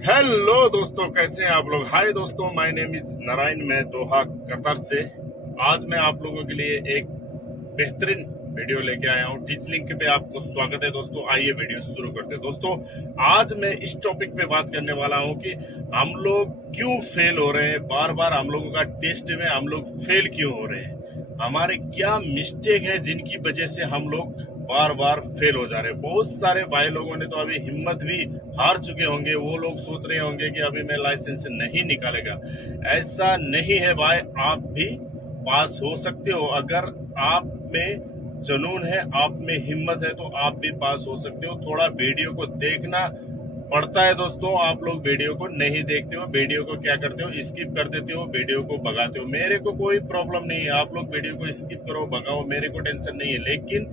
Hello दोस्तों, कैसे हैं आप लोग। हाय दोस्तों, माय नेम इज नारायण। मैं दोहा कतर से आज मैं आप लोगों के लिए एक बेहतरीन वीडियो लेके आया हूँ। टीच लिंक पे आपको स्वागत है दोस्तों। आइए वीडियो शुरू करते हैं दोस्तों। आज मैं इस टॉपिक पे बात करने वाला हूँ कि हम लोग क्यों फेल हो रहे हैं। बार बार हम लोगों का टेस्ट में हम लोग फेल क्यों हो रहे हैं। हमारे क्या मिस्टेक है जिनकी वजह से हम लोग बार बार फेल हो जा रहे हैं। बहुत सारे भाई लोगों ने तो अभी हिम्मत भी हार चुके होंगे। वो लोग सोच रहे होंगे कि अभी मैं लाइसेंस नहीं निकालेगा। ऐसा नहीं है भाई, आप भी पास हो सकते हो। अगर आप में जुनून है, आप में हिम्मत है, तो आप भी पास हो सकते हो। थोड़ा वीडियो को देखना पड़ता है दोस्तों। आप लोग वीडियो को नहीं देखते हो, वीडियो को क्या करते हो, स्किप कर देते हो, वीडियो को भगाते हो। मेरे को कोई प्रॉब्लम नहीं है, आप लोग वीडियो को स्किप करो, भगाओ, मेरे को टेंशन नहीं है। लेकिन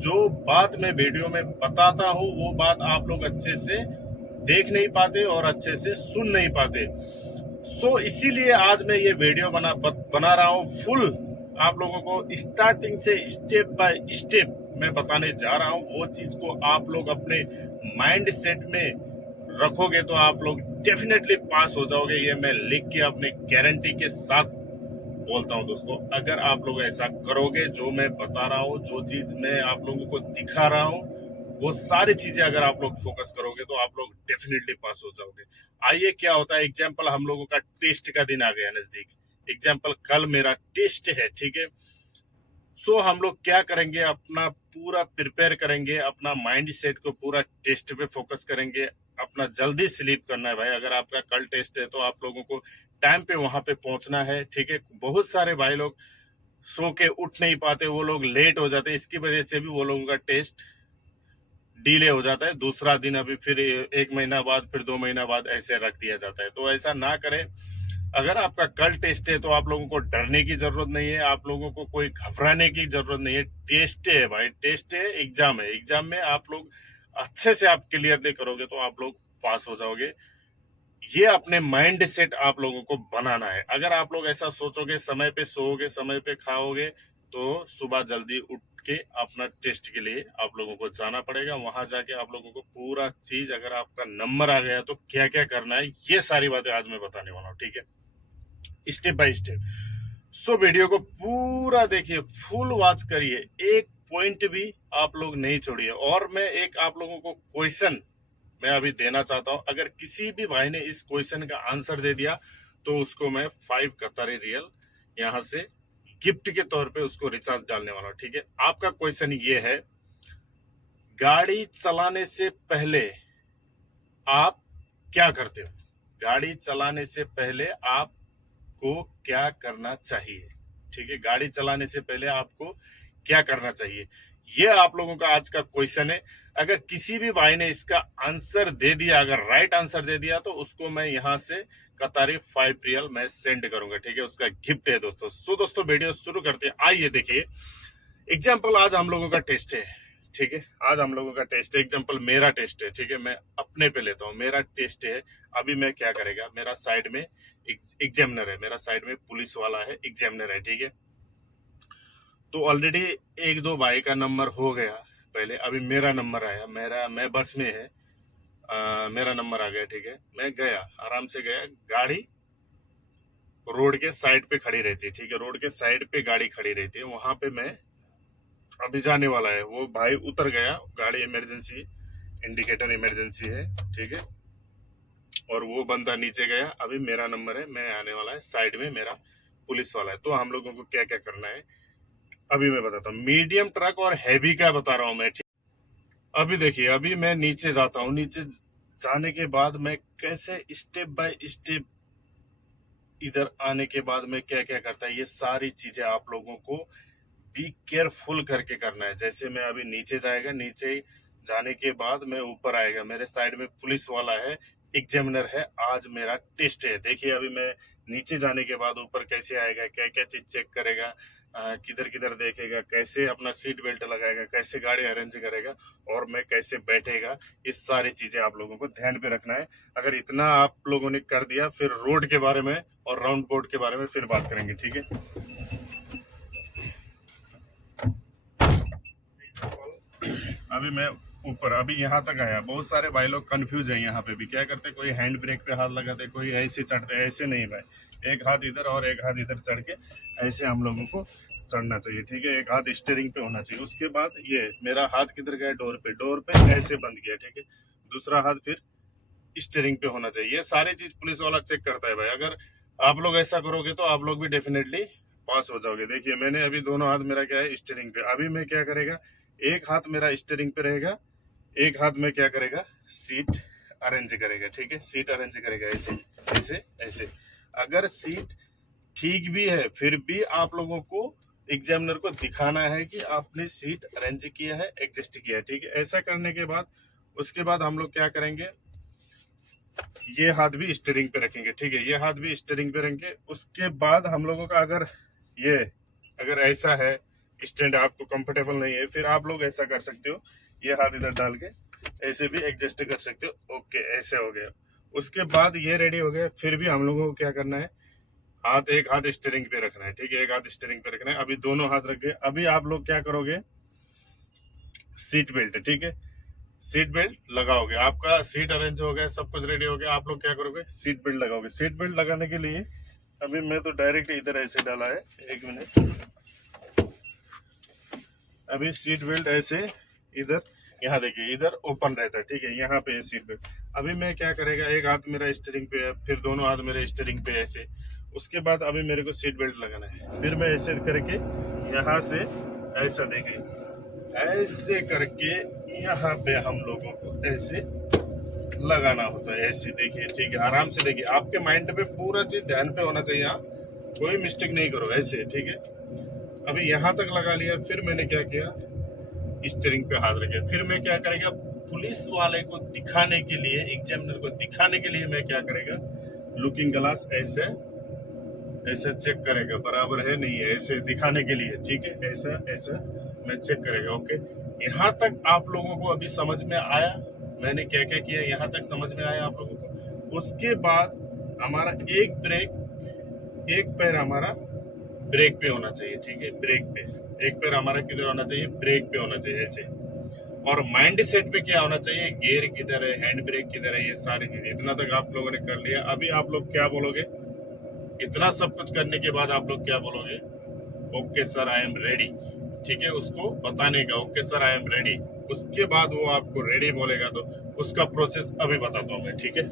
जो बात मैं वीडियो में बताता हूँ वो बात आप लोग अच्छे से देख नहीं पाते और अच्छे से सुन नहीं पाते। इसीलिए आज मैं ये वीडियो बना रहा हूँ फुल। आप लोगों को स्टार्टिंग से स्टेप बाय स्टेप मैं बताने जा रहा हूँ। वो चीज को आप लोग अपने माइंड सेट में रखोगे तो आप लोग डेफिनेटली पास हो जाओगे। ये मैं लिख के अपने गारंटी के साथ बोलता हूँ दोस्तों। अगर आप लोग ऐसा करोगे, जो मैं बता रहा हूँ, जो चीज मैं आप लोगों को दिखा रहा हूँ, वो सारी चीजें अगर आप लोग फोकस करोगे तो आप लोग डेफिनेटली पास हो जाओगे। आइए, क्या होता है। एग्जाम्पल, हम लोगों का टेस्ट का दिन आ गया नजदीक। एग्जाम्पल, कल मेरा टेस्ट है, ठीक है। हम लोग क्या करेंगे, अपना पूरा प्रिपेयर करेंगे, अपना माइंड सेट को पूरा टेस्ट पे फोकस करेंगे। अपना जल्दी स्लीप करना है भाई। अगर आपका कल टेस्ट है तो आप लोगों को टाइम पे वहां पे पहुंचना है, ठीक है। बहुत सारे भाई लोग सो के उठ नहीं पाते, वो लोग लेट हो जाते हैं। इसकी वजह से भी वो लोगों का टेस्ट डिले हो जाता है। दूसरा दिन अभी फिर 1 महीना बाद, फिर 2 महीना बाद ऐसे रख दिया जाता है। तो ऐसा ना करें। अगर आपका कल टेस्ट है तो आप लोगों को डरने की जरूरत नहीं है, आप लोगों को कोई घबराने की जरूरत नहीं है। टेस्ट है भाई, टेस्ट है, एग्जाम है। एग्जाम में आप लोग अच्छे से आप क्लियरली करोगे तो आप लोग पास हो जाओगे। ये अपने माइंड सेट आप लोगों को बनाना है। अगर आप लोग ऐसा सोचोगे, समय पे सोओगे, समय पे खाओगे, तो सुबह जल्दी उठ के अपना टेस्ट के लिए आप लोगों को जाना पड़ेगा। वहां जाके आप लोगों को पूरा चीज, अगर आपका नंबर आ गया तो क्या क्या करना है, ये सारी बातें आज मैं बताने वाला हूँ, ठीक है, स्टेप बाय स्टेप। वीडियो को पूरा देखिए, फुल वॉच करिए, एक पॉइंट भी आप लोग नहीं छोड़िए। और मैं एक आप लोगों को क्वेश्चन मैं अभी देना चाहता हूं। अगर किसी भी भाई ने इस क्वेश्चन का आंसर दे दिया तो उसको मैं 5 कतारी रियल यहां से गिफ्ट के तौर पे उसको रिचार्ज डालने वाला हूं, ठीक है। आपका क्वेश्चन ये है, गाड़ी चलाने से पहले आप क्या करते हो। गाड़ी चलाने से पहले आपको क्या करना चाहिए, ठीक है। गाड़ी चलाने से पहले आपको क्या करना चाहिए, ये आप लोगों का आज का क्वेश्चन है। अगर किसी भी भाई ने इसका आंसर दे दिया, अगर राइट आंसर दे दिया, तो उसको मैं यहां से कतारी 5 रियल मैं सेंड करूंगा, ठीक है। उसका गिफ्ट है दोस्तों। दोस्तों वीडियो शुरू करते हैं। आइए देखिए, एग्जाम्पल, आज हम लोगों का टेस्ट है, ठीक है। आज हम लोगों का टेस्ट है। एग्जाम्पल मेरा टेस्ट है, ठीक है। मैं अपने पे लेता हूँ, मेरा टेस्ट है। अभी मैं क्या करेगा, मेरा साइड में एग्जामिनर है, मेरा साइड में पुलिस वाला है, एग्जामिनर है, ठीक है। तो ऑलरेडी एक दो भाई का नंबर हो गया पहले, अभी मेरा नंबर आया। मैं बस में है, मेरा नंबर आ गया, ठीक है। मैं गया, आराम से गया। गाड़ी रोड के साइड पे खड़ी रहती है, ठीक है। रोड के साइड पे गाड़ी खड़ी रहती है, वहां पे मैं अभी जाने वाला है। वो भाई उतर गया, गाड़ी इमरजेंसी, इंडिकेटर इमरजेंसी है, ठीक है। और वो बंदा नीचे गया। अभी मेरा नंबर है, मैं आने वाला है, साइड में मेरा पुलिस वाला है। तो हम लोगों को क्या क्या करना है अभी मैं बताता हूँ। मीडियम ट्रक और हैवी का बता रहा हूँ मैं, ठीक। अभी देखिए, अभी मैं नीचे जाता हूँ। नीचे जाने के बाद मैं कैसे स्टेप बाय स्टेप इधर आने के बाद मैं क्या क्या करता है, ये सारी चीजें आप लोगों को बी केयरफुल करके करना है। जैसे मैं अभी नीचे जाएगा, नीचे जाने के बाद मैं ऊपर आएगा, मेरे साइड में पुलिस वाला है, एग्जामिनर है। आज मेरा टेस्ट है। देखिए, अभी मैं नीचे जाने के बाद ऊपर कैसे आएगा, क्या क्या चीज चेक करेगा, किधर किधर देखेगा, कैसे अपना सीट बेल्ट लगाएगा, कैसे गाड़ी अरेंज करेगा, और मैं कैसे बैठेगा। इस सारी चीजें आप लोगों को ध्यान पे रखना है। अगर इतना आप लोगों ने कर दिया, फिर रोड के बारे में और राउंड बोर्ड के बारे में फिर बात करेंगे, ठीक है। अभी मैं ऊपर अभी यहाँ तक आया। बहुत सारे भाई लोग कंफ्यूज है यहाँ पे भी, क्या करते कोई हैंड ब्रेक पे हाथ लगाते, कोई ऐसे चढ़ते। ऐसे नहीं भाई, एक हाथ इधर और एक हाथ इधर चढ़ के ऐसे हम लोगों को चढ़ना चाहिए, ठीक है। एक हाथ स्टीयरिंग पे होना चाहिए। उसके बाद ये मेरा हाथ किधर गया, डोर पे ऐसे बंद गया, ठीक है। दूसरा हाथ फिर स्टीयरिंग पे होना चाहिए। ये सारी चीज पुलिस वाला चेक करता है भाई। अगर आप लोग ऐसा करोगे तो आप लोग भी डेफिनेटली पास हो जाओगे। देखिए मैंने अभी दोनों हाथ मेरा क्या है स्टीयरिंग पे। अभी मैं क्या करेगा, एक हाथ मेरा स्टीयरिंग पे रहेगा, एक हाथ में क्या करेगा सीट अरेंज करेगा, ठीक है। सीट अरेंज करेगा ऐसे ऐसे ऐसे। अगर सीट ठीक भी है फिर भी आप लोगों को एग्जामिनर को दिखाना है कि आपने सीट अरेंज किया है, एडजस्ट किया है, ठीक है। ऐसा करने के बाद उसके बाद हम लोग क्या करेंगे, ये हाथ भी स्टीयरिंग पे रखेंगे, ठीक है। ये हाथ भी स्टीयरिंग पे रखेंगे। उसके बाद हम लोगों का अगर ऐसा है स्टैंड आपको कंफर्टेबल नहीं है, फिर आप लोग ऐसा कर सकते हो, ये हाथ इधर डाल के ऐसे भी एडजस्ट कर सकते हो। ओके, ऐसे हो गया। उसके बाद ये रेडी हो गया। फिर भी हम लोगों को क्या करना है, एक हाथ स्टीयरिंग पे रखना है, ठीक है। एक हाथ स्टीयरिंग पे रखना है। अभी दोनों हाथ रख गए। अभी आप लोग क्या करोगे, सीट बेल्ट, ठीक है। सीट बेल्ट लगाओगे। आपका सीट अरेंज हो गया, सब कुछ रेडी हो गया। आप लोग क्या करोगे, सीट बेल्ट लगाओगे। सीट बेल्ट लगाने के लिए अभी मैं तो डायरेक्ट इधर ऐसे डाला है, एक मिनट। अभी सीट बेल्ट ऐसे इधर, यहाँ देखिए इधर ओपन रहता है, ठीक है। यहाँ पे सीट बेल्ट। अभी मैं क्या करेगा, एक हाथ मेरा स्टीयरिंग पे है, फिर दोनों हाथ मेरे स्टीयरिंग पे ऐसे। उसके बाद अभी मेरे को सीट बेल्ट लगाना है। फिर मैं ऐसे करके यहाँ से ऐसा देखिए, ऐसे करके यहाँ पे हम लोगों को ऐसे लगाना होता है, ऐसे देखिए, ठीक है। आराम से देखिए, आपके माइंड पे पूरा चीज ध्यान पे होना चाहिए, हाँ कोई मिस्टेक नहीं करो, ऐसे, ठीक है। अभी यहाँ तक लगा लिया। फिर मैंने क्या किया, स्टीयरिंग पे हाथ रखे। फिर मैं क्या करेगा, पुलिस वाले को दिखाने के लिए, एग्जामिनर को दिखाने के लिए मैं क्या करेगा, लुकिंग ग्लास ऐसे ऐसे चेक करेगा बराबर है नहीं है, ऐसे दिखाने के लिए, ठीक है। ऐसा ऐसा मैं चेक करेगा। ओके, यहाँ तक आप लोगों को अभी समझ में आया मैंने क्या क्या किया, यहाँ तक समझ में आया आप लोगों को। उसके बाद हमारा एक पैर हमारा ब्रेक पे होना चाहिए, ठीक है। ब्रेक पे एक पैर हमारा किधर होना चाहिए, ब्रेक पे होना चाहिए ऐसे। और माइंड सेट पे क्या होना चाहिए, गियर किधर है, हैंड ब्रेक किधर है, ये सारी चीजें। इतना तक आप लोगों ने कर लिया। अभी आप लोग क्या बोलोगे, इतना सब कुछ करने के बाद आप लोग क्या बोलोगे, okay sir I am ready, ठीक है। उसको बताने का okay sir I am ready. उसके बाद वो आपको रेडी बोलेगा तो उसका प्रोसेस अभी बताता हूँ मैं, ठीक है।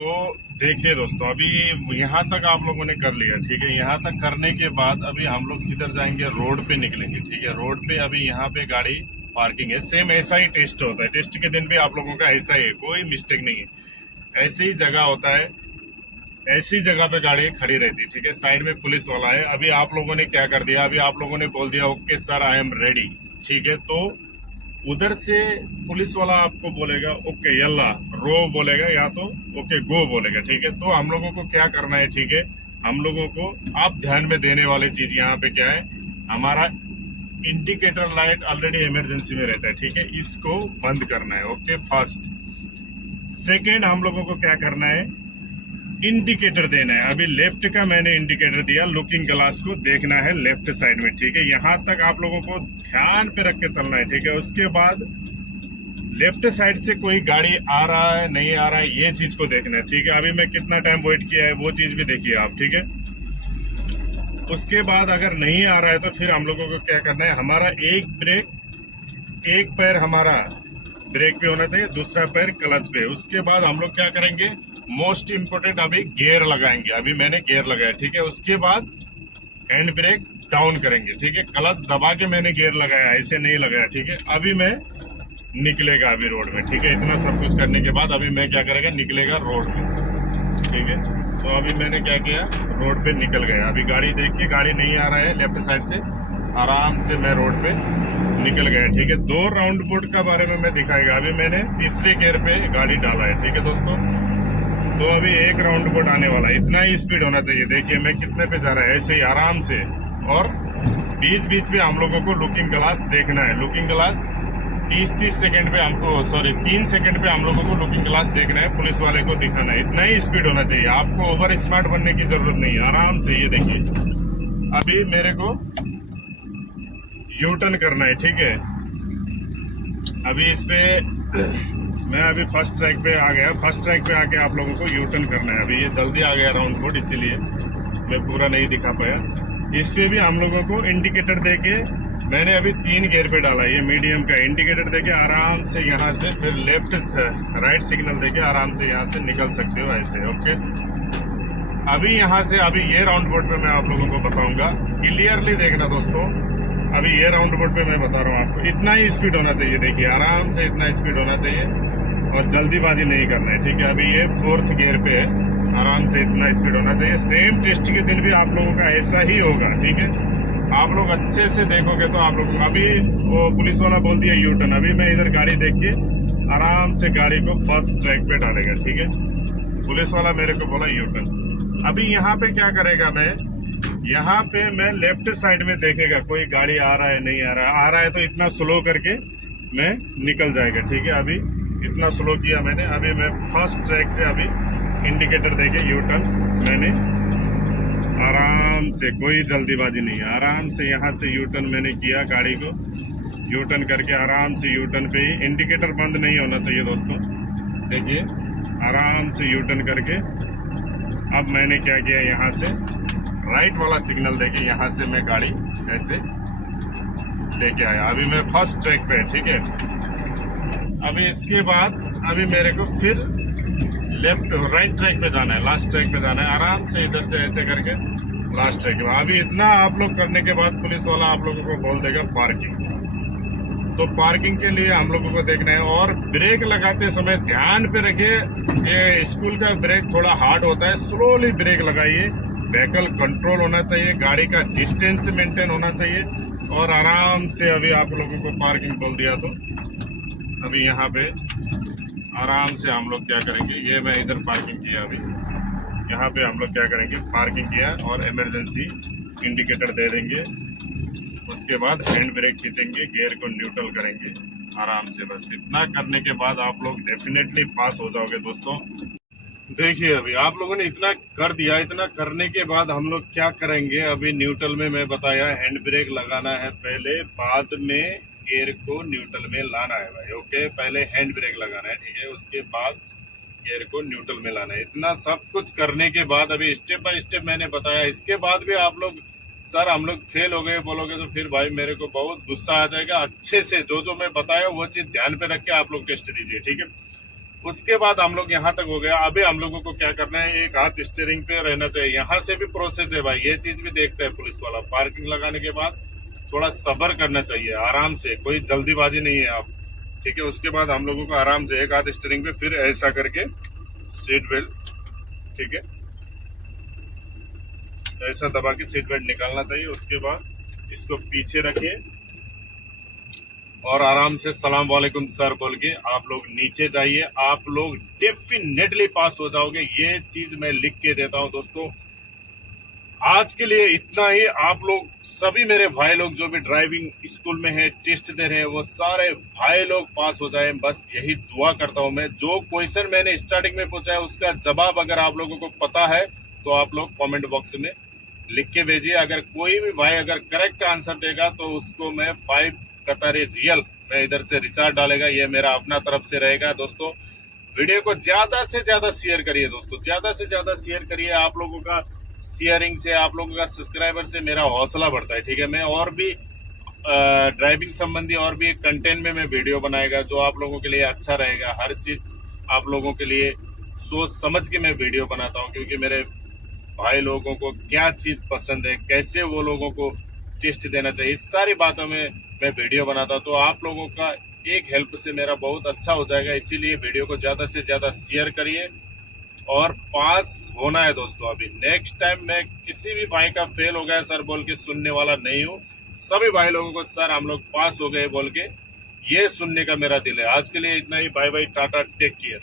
तो देखिए दोस्तों, अभी यहाँ तक आप लोगों ने कर लिया, ठीक है। यहाँ तक करने के बाद अभी हम लोग किधर जाएंगे, रोड पे निकलेंगे, ठीक है। रोड पे अभी यहाँ पे गाड़ी पार्किंग है। सेम ऐसा ही टेस्ट होता है, टेस्ट के दिन भी आप लोगों का ऐसा ही है, कोई मिस्टेक नहीं है। ऐसे ही जगह होता है, ऐसी जगह पे गाड़ी खड़ी रहती है, ठीक है। साइड में पुलिस वाला है। अभी आप लोगों ने क्या कर दिया, अभी आप लोगों ने बोल दिया okay sir I am ready, ठीक है। तो उधर से पुलिस वाला आपको बोलेगा ओके यल्ला रो बोलेगा, या तो ओके गो बोलेगा, ठीक है। तो हम लोगों को क्या करना है, ठीक है, हम लोगों को आप ध्यान में देने वाली चीज यहाँ पे क्या है, हमारा इंडिकेटर लाइट ऑलरेडी इमरजेंसी में रहता है, ठीक है। इसको बंद करना है, ओके फास्ट। सेकेंड हम लोगों को क्या करना है, इंडिकेटर देना है। अभी लेफ्ट का मैंने इंडिकेटर दिया, लुकिंग ग्लास को देखना है लेफ्ट साइड में, ठीक है। यहाँ तक आप लोगों को ध्यान पे रख के चलना है, ठीक है। उसके बाद लेफ्ट साइड से कोई गाड़ी आ रहा है नहीं आ रहा है, ये चीज को देखना है, ठीक है। अभी मैं कितना टाइम वेट किया है वो चीज भी देखिए आप, ठीक है। उसके बाद अगर नहीं आ रहा है तो फिर हम लोगों को क्या करना है, हमारा एक पैर हमारा ब्रेक पे होना चाहिए, दूसरा पैर क्लच पे। उसके बाद हम लोग क्या करेंगे, मोस्ट इम्पोर्टेंट अभी गियर लगाएंगे। अभी मैंने गियर लगाया, ठीक है। उसके बाद हैंड ब्रेक डाउन करेंगे, ठीक है। क्लच दबा के मैंने गियर लगाया, ऐसे नहीं लगाया, ठीक है। अभी मैं निकलेगा अभी रोड में, ठीक है। इतना सब कुछ करने के बाद अभी मैं क्या करेगा, निकलेगा रोड में, ठीक है। तो अभी मैंने क्या किया, रोड पे निकल गया। अभी गाड़ी देख के, गाड़ी नहीं आ रहा है लेफ्ट साइड से, आराम से मैं रोड पे निकल गया, ठीक है। 2 राउंड बोर्ड का बारे में मैं दिखाएगा। अभी मैंने तीसरे गियर पे गाड़ी डाला है, ठीक है दोस्तों। तो अभी 1 राउंड बोर्ड आने वाला है। इतना ही स्पीड होना चाहिए। देखिए मैं कितने पे जा रहा है, ऐसे ही आराम से। और बीच बीच पे हम लोगों को लुकिंग ग्लास देखना है। लुकिंग ग्लास 30 सेकंड पे हमको, सॉरी 3 सेकंड पे हम लोगों को लुकिंग ग्लास देखना है, पुलिस वाले को दिखाना है। इतना ही स्पीड होना चाहिए। आपको ओवर स्मार्ट बनने की जरूरत नहीं है, आराम से। ये देखिए अभी मेरे को यू टर्न करना है, ठीक है। अभी इस पे मैं अभी फर्स्ट ट्रैक पे आ गया। फर्स्ट ट्रैक पे आके आप लोगों को यू टर्न करना है। अभी ये जल्दी आ गया राउंड बोर्ड, इसीलिए मैं पूरा नहीं दिखा पाया। इस पे भी हम लोगों को इंडिकेटर देके, मैंने अभी 3 गियर पे डाला, ये मीडियम का इंडिकेटर देके आराम से यहाँ से फिर लेफ्ट राइट सिग्नल देके आराम से यहाँ से निकल सकते हो ऐसे। ओके, अभी यहाँ से अभी ये राउंड बोर्ड पे मैं आप लोगों को बताऊंगा, क्लियरली देखना दोस्तों। अभी ये राउंड बोर्ड पे मैं बता रहा हूँ आपको, इतना ही स्पीड होना चाहिए। देखिए आराम से इतना स्पीड होना चाहिए और जल्दीबाजी नहीं करना है, ठीक है। अभी ये 4th गियर पे है, आराम से इतना स्पीड होना चाहिए। सेम टेस्ट के दिन भी आप लोगों का ऐसा ही होगा, ठीक है। आप लोग अच्छे से देखोगे तो आप लोग, अभी वो पुलिस वाला बोल दिया यू टर्न, अभी मैं इधर गाड़ी देख के आराम से गाड़ी को फर्स्ट ट्रैक पे डालेगा, ठीक है। पुलिस वाला मेरे को बोला यू टर्न। अभी यहाँ पे क्या करेगा, मैं यहाँ पे मैं लेफ्ट साइड में देखेगा कोई गाड़ी आ रहा है नहीं आ रहा है तो इतना स्लो करके मैं निकल जाएगा, ठीक है। अभी इतना स्लो किया मैंने। अभी मैं फर्स्ट ट्रैक से अभी इंडिकेटर देके यू टर्न मैंने आराम से, कोई जल्दीबाजी नहीं है, आराम से यहाँ से यू टर्न मैंने किया। गाड़ी को यू टर्न करके आराम से यू टर्न पे ही, इंडिकेटर बंद नहीं होना चाहिए दोस्तों। देखिए आराम से यू टर्न करके अब मैंने क्या किया, यहाँ से राइट वाला सिग्नल देके यहाँ से मैं गाड़ी ऐसे लेके आया। अभी मैं फर्स्ट ट्रैक पे, ठीक है। अभी इसके बाद अभी मेरे को फिर लेफ्ट राइट ट्रैक पे जाना है, लास्ट ट्रैक पे जाना है। आराम से इधर से ऐसे करके लास्ट ट्रैक पे। अभी इतना आप लोग करने के बाद पुलिस वाला आप लोगों को बोल देगा पार्किंग। तो पार्किंग के लिए हम लोगों को देखना है, और ब्रेक लगाते समय ध्यान पे रखिए, ये स्कूल का ब्रेक थोड़ा हार्ड होता है, स्लोली ब्रेक लगाइए। व्हीकल कंट्रोल होना चाहिए, गाड़ी का डिस्टेंस मेंटेन होना चाहिए, और आराम से अभी आप लोगों को पार्किंग बोल दिया तो अभी यहाँ पे आराम से हम लोग क्या करेंगे, ये मैं इधर पार्किंग किया। अभी यहाँ पे हम लोग क्या करेंगे, पार्किंग किया और इमरजेंसी इंडिकेटर दे देंगे। उसके बाद हैंड ब्रेक खींचेंगे, गियर को न्यूट्रल करेंगे आराम से। बस इतना करने के बाद आप लोग डेफिनेटली पास हो जाओगे दोस्तों। देखिए अभी आप लोगों ने इतना कर दिया, इतना करने के बाद हम लोग क्या करेंगे, अभी न्यूट्रल में मैं बताया हैंड ब्रेक लगाना है पहले, बाद में गियर को न्यूट्रल में लाना है भाई। ओके, पहले हैंड ब्रेक लगाना है, ठीक है, उसके बाद गियर को न्यूट्रल में लाना है। इतना सब कुछ करने के बाद अभी स्टेप बाय स्टेप मैंने बताया। इसके बाद भी आप लोग सर हम लोग फेल हो गए बोलोगे तो फिर भाई मेरे को बहुत गुस्सा आ जाएगा। अच्छे से जो मैं बताया वो चीज ध्यान पे रख के आप लोग टेस्ट दीजिए, ठीक है। उसके बाद हम लोग यहाँ तक हो गया। अभी हम लोगों को क्या करना है, एक हाथ स्टीयरिंग पे रहना चाहिए। यहाँ से भी प्रोसेस है भाई, ये चीज भी देखता है पुलिस वाला। पार्किंग लगाने के बाद थोड़ा सब्र करना चाहिए, आराम से, कोई जल्दीबाजी नहीं है आप, ठीक है। उसके बाद हम लोगों को आराम से एक हाथ स्टीयरिंग पे, फिर ऐसा करके सीट बेल्ट, ठीक है, ऐसा दबा के सीट बेल्ट निकालना चाहिए। उसके बाद इसको पीछे रखिए और आराम से सलाम वालेकुम सर बोल के आप लोग नीचे जाइए। आप लोग डेफिनेटली पास हो जाओगे, ये चीज मैं लिख के देता हूं दोस्तों। आज के लिए इतना ही। आप लोग सभी मेरे भाई लोग जो भी ड्राइविंग स्कूल में है, टेस्ट दे रहे हैं, वो सारे भाई लोग पास हो जाएं, बस यही दुआ करता हूं मैं। जो क्वेश्चन मैंने स्टार्टिंग में पूछा है उसका जवाब अगर आप लोगों को पता है तो आप लोग कमेंट बॉक्स में लिख के भेजिए। अगर कोई भी भाई अगर करेक्ट आंसर देगा तो उसको मैं 5 कतारी रियल मैं इधर से रिचार्ज डालेगा, ये मेरा अपना तरफ से रहेगा दोस्तों। वीडियो को ज्यादा से ज्यादा शेयर करिए दोस्तों, ज्यादा से ज्यादा शेयर करिए। आप लोगों का शेयरिंग से, आप लोगों का सब्सक्राइबर से मेरा हौसला बढ़ता है, ठीक है। मैं और भी ड्राइविंग संबंधी और भी कंटेंट में मैं वीडियो बनाएगा जो आप लोगों के लिए अच्छा रहेगा। हर चीज आप लोगों के लिए सोच समझ के मैं वीडियो बनाता हूँ, क्योंकि मेरे भाई लोगों को क्या चीज पसंद है, कैसे वो लोगों को टेस्ट देना चाहिए, इस सारी बातों में मैं वीडियो बनाता हूँ। तो आप लोगों का एक हेल्प से मेरा बहुत अच्छा हो जाएगा, इसीलिए वीडियो को ज्यादा से ज्यादा शेयर करिए और पास होना है दोस्तों। अभी नेक्स्ट टाइम मैं किसी भी भाई का फेल हो गया सर बोल के सुनने वाला नहीं हूँ। सभी भाई लोगों को सर हम लोग पास हो गए बोल के ये सुनने का मेरा दिल है। आज के लिए इतना ही, bye bye, tata, take care.